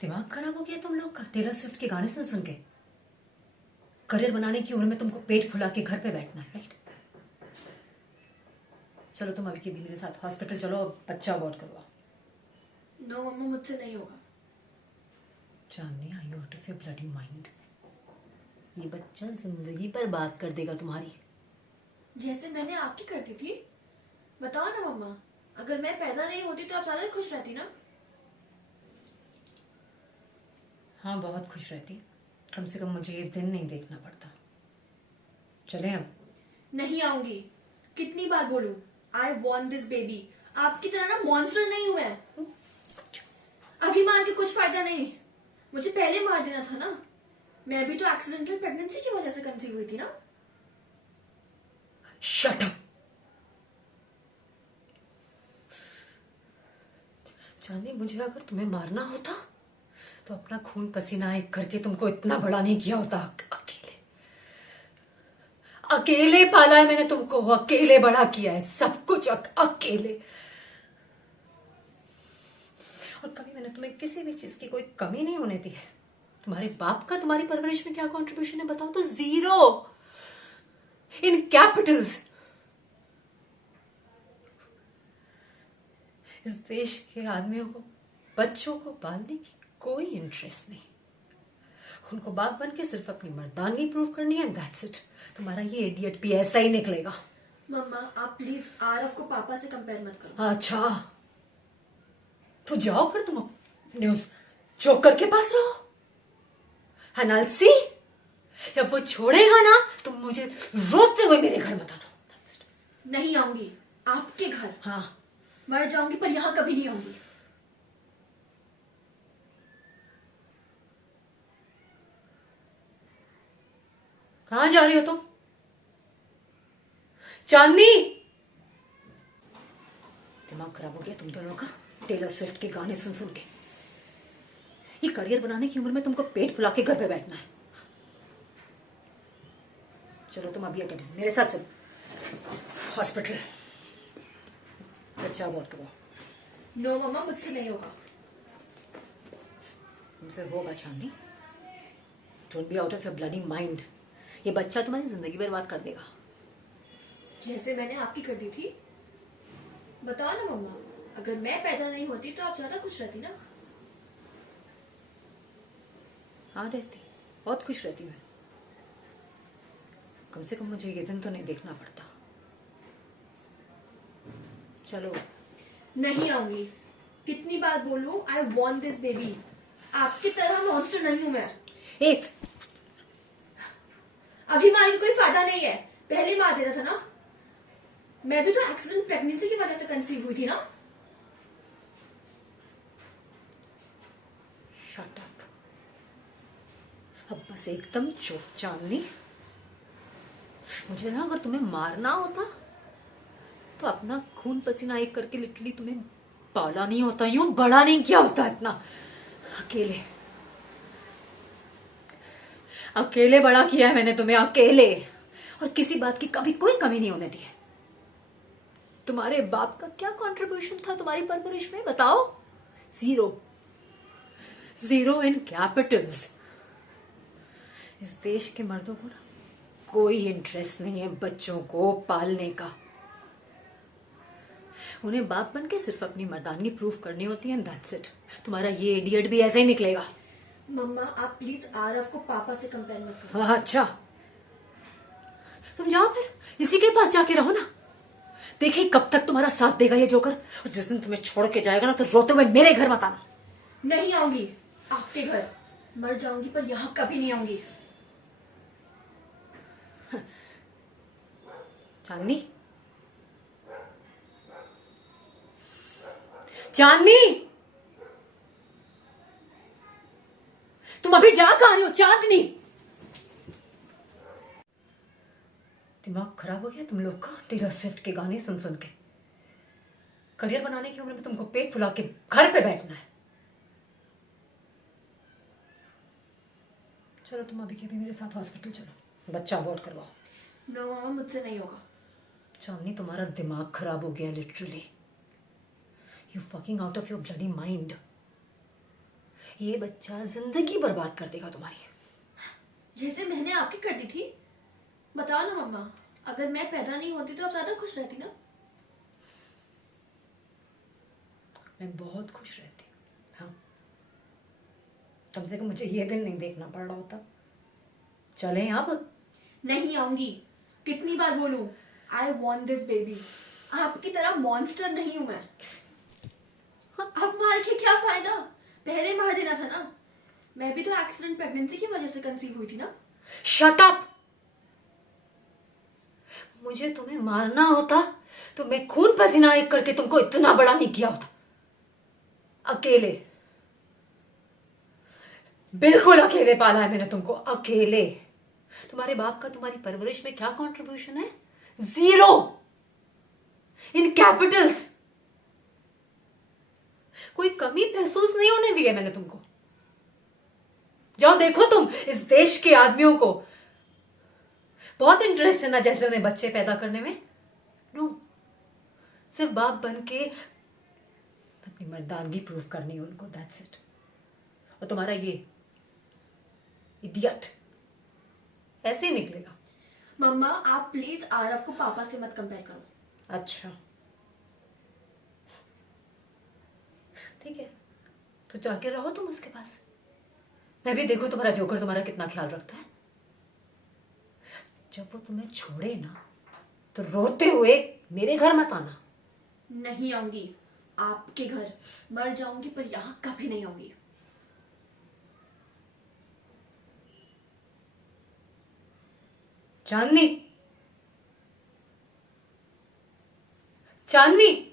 दिमाग खराब हो गया तुम लोग का टेलर स्विफ्ट के गाने सुन सुन के। करियर बनाने की उम्र में तुमको पेट फुला के घर पे बैठना है, राइट? चलो तुम अभी के भी मेरे साथ हॉस्पिटल चलो और बच्चा अबॉर्ट करवाओ। नो मम्मा, मुझसे नहीं होगा। Chandni, are you out of your bloody mind? ये बच्चा जिंदगी पर बात कर देगा तुम्हारी। जैसे मैंने आपकी कर दी थी। बताओ ना मम्मा, अगर मैं पैदा नहीं होती तो आप ज्यादा खुश रहती ना। हाँ, बहुत खुश रहती। कम से कम मुझे ये दिन नहीं देखना पड़ता। चलें अब? नहीं आऊंगी। कितनी बार बोलूं, आई वॉन्ट दिस बेबी। आपकी तरह ना मॉन्स्टर नहीं हूं मैं। अभी मार के कुछ फायदा नहीं, मुझे पहले मार देना था ना। मैं भी तो एक्सीडेंटल प्रेगनेंसी की वजह से कंसीव हुई थी ना। Shut up. चांदी, मुझे अगर तुम्हें मारना होता तो अपना खून पसीना एक करके तुमको इतना बड़ा नहीं किया होता। अकेले अकेले पाला है मैंने तुमको, अकेले बड़ा किया है, सब कुछ अकेले। और कभी मैंने तुम्हें किसी भी चीज की कोई कमी नहीं होने दी है। तुम्हारे बाप का तुम्हारी परवरिश में क्या कंट्रीब्यूशन है बताओ तो? Zero in Capitals. इस देश के आदमियों को बच्चों को पालने की कोई इंटरेस्ट नहीं। उनको बाप बन के सिर्फ अपनी मर्दानगी प्रूव करनी है, दैट्स इट। तुम्हारा ये इडियट भी ऐसा ही निकलेगा। मम्मा, आप प्लीज आरव को पापा से कंपेयर मत करो। अच्छा, तो जाओ फिर तुम अपने उस जोकर के पास रहो। हनाल सी, जब वो छोड़ेगा ना तो मुझे रोते हुए मेरे घर मत आना। That's it. नहीं आऊंगी आपके घर। हाँ, मर जाऊंगी पर यहां कभी नहीं आऊंगी। कहां जा रही हो तुम? चांदनी, दिमाग खराब हो गया तुम दोनों का टेलर स्विफ्ट के गाने सुन सुन के। ये करियर बनाने की उम्र में तुमको पेट फुला के घर पे बैठना है। चलो तुम अभी मेरे साथ चलो हॉस्पिटल, बच्चा अबॉर्ट करो। नो मम्मा, मुझसे नहीं होगा। तुमसे होगा Chandni. Don't be out of your bloody mind. ये बच्चा तुम्हारी जिंदगी बर्बाद कर देगा। जैसे मैंने आपकी कर दी थी। बताओ ना मम्मा, अगर मैं पैदा नहीं होती तो आप ज्यादा खुश रहती ना। हाँ, रहती, बहुत खुश रहती मैं। कम से कम मुझे ये दिन तो नहीं देखना पड़ता। चलो। नहीं आऊंगी। कितनी बार बोलूं, आई वॉन्ट दिस बेबी। आपकी तरह मॉन्स्टर नहीं हूं मैं। एक अभी मार के कोई फायदा नहीं है, पहले मार देना था ना। मैं भी तो एक्सीडेंट प्रेगनेंसी की वजह से कंसीव हुई थी ना। Shut up. अब बस एकदम चुप चांदनी। मुझे ना अगर तुम्हें मारना होता तो अपना खून पसीना एक करके लिटरली तुम्हें पाला नहीं होता, यूं बड़ा नहीं किया होता इतना। अकेले अकेले बड़ा किया है मैंने तुम्हें, अकेले। और किसी बात की कभी कोई कमी नहीं होने दी है। तुम्हारे बाप का क्या कंट्रीब्यूशन था तुम्हारी परवरिश में बताओ? Zero, zero in Capitals. इस देश के मर्दों को ना कोई इंटरेस्ट नहीं है बच्चों को पालने का। उन्हें बाप बन के सिर्फ अपनी मर्दानगी प्रूफ करनी होती है, दैट्स इट। तुम्हारा ये इडियट भी ऐसे ही निकलेगा। मम्मा, आप प्लीज आरव को पापा से कंपेयर मत करो। अच्छा, तुम जाओ फिर इसी के पास जाके रहो ना। देखिए कब तक तुम्हारा साथ देगा ये जोकर। और जिस दिन तुम्हें छोड़ के जाएगा ना तो रोते हुए मेरे घर मत आना। नहीं आऊंगी आपके घर। मर जाऊंगी पर यहां कभी नहीं आऊंगी। चांदनी, चांदनी, तुम अभी जा कहां रही हो? चांदनी, दिमाग खराब हो गया तुम लोग का टेलर स्विफ्ट के गाने सुन सुन के। करियर बनाने की उम्र में तुमको पेट फुला के घर पे बैठना है। चलो तुम अभी के अभी मेरे साथ हॉस्पिटल चलो, बच्चा अबॉर्ट करवाओ। नो मामा, मुझसे नहीं होगा। चांदनी, तुम्हारा दिमाग खराब हो गया literally. You fucking out of your bloody mind. ये बच्चा जिंदगी बर्बाद कर देगा तुम्हारी। जैसे मैंने आपकी कर दी थी। बताओ ना मम्मा, अगर मैं पैदा नहीं होती तो आप ज्यादा खुश रहती ना। मैं बहुत खुश रहती। हाँ, कम से कम मुझे ये दिन नहीं देखना पड़ रहा होता। चलें अब? नहीं आऊंगी। कितनी बार बोलूं, आई वॉन्ट दिस बेबी। आपकी तरह मॉन्स्टर नहीं हूं मैं। अब मार के क्या फायदा, पहले मार देना था ना। मैं भी तो एक्सीडेंट प्रेगनेंसी की वजह से कंसीव हुई थी ना। Shut up. मुझे तुम्हें मारना होता तो मैं खून पसीना एक करके तुमको इतना बड़ा नहीं किया होता। अकेले, बिल्कुल अकेले पाला है मैंने तुमको, अकेले। तुम्हारे बाप का तुम्हारी परवरिश में क्या कंट्रीब्यूशन है? जीरो, इन कैपिटल्स। कोई कमी महसूस नहीं होने दी है मैंने तुमको। जाओ देखो तुम इस देश के आदमियों को, बहुत इंटरेस्ट है ना जैसे उन्हें बच्चे पैदा करने में। नो, सिर्फ बाप बन के अपनी मर्दानगी प्रूव करनी है उनको, दैट्स इट। और तुम्हारा ये इडियट ऐसे ही निकलेगा। मम्मा आप प्लीज आरव को पापा से मत कंपेयर करो। अच्छा ठीक है, तो जाके रहो तुम उसके पास। मैं भी देखूं तुम्हारा जोकर तुम्हारा कितना ख्याल रखता है। जब वो तुम्हें छोड़े ना तो रोते हुए मेरे घर मत आना। नहीं आऊंगी आपके घर, मर जाऊंगी पर यहां कभी नहीं आऊंगी। चांदनी, चांदनी।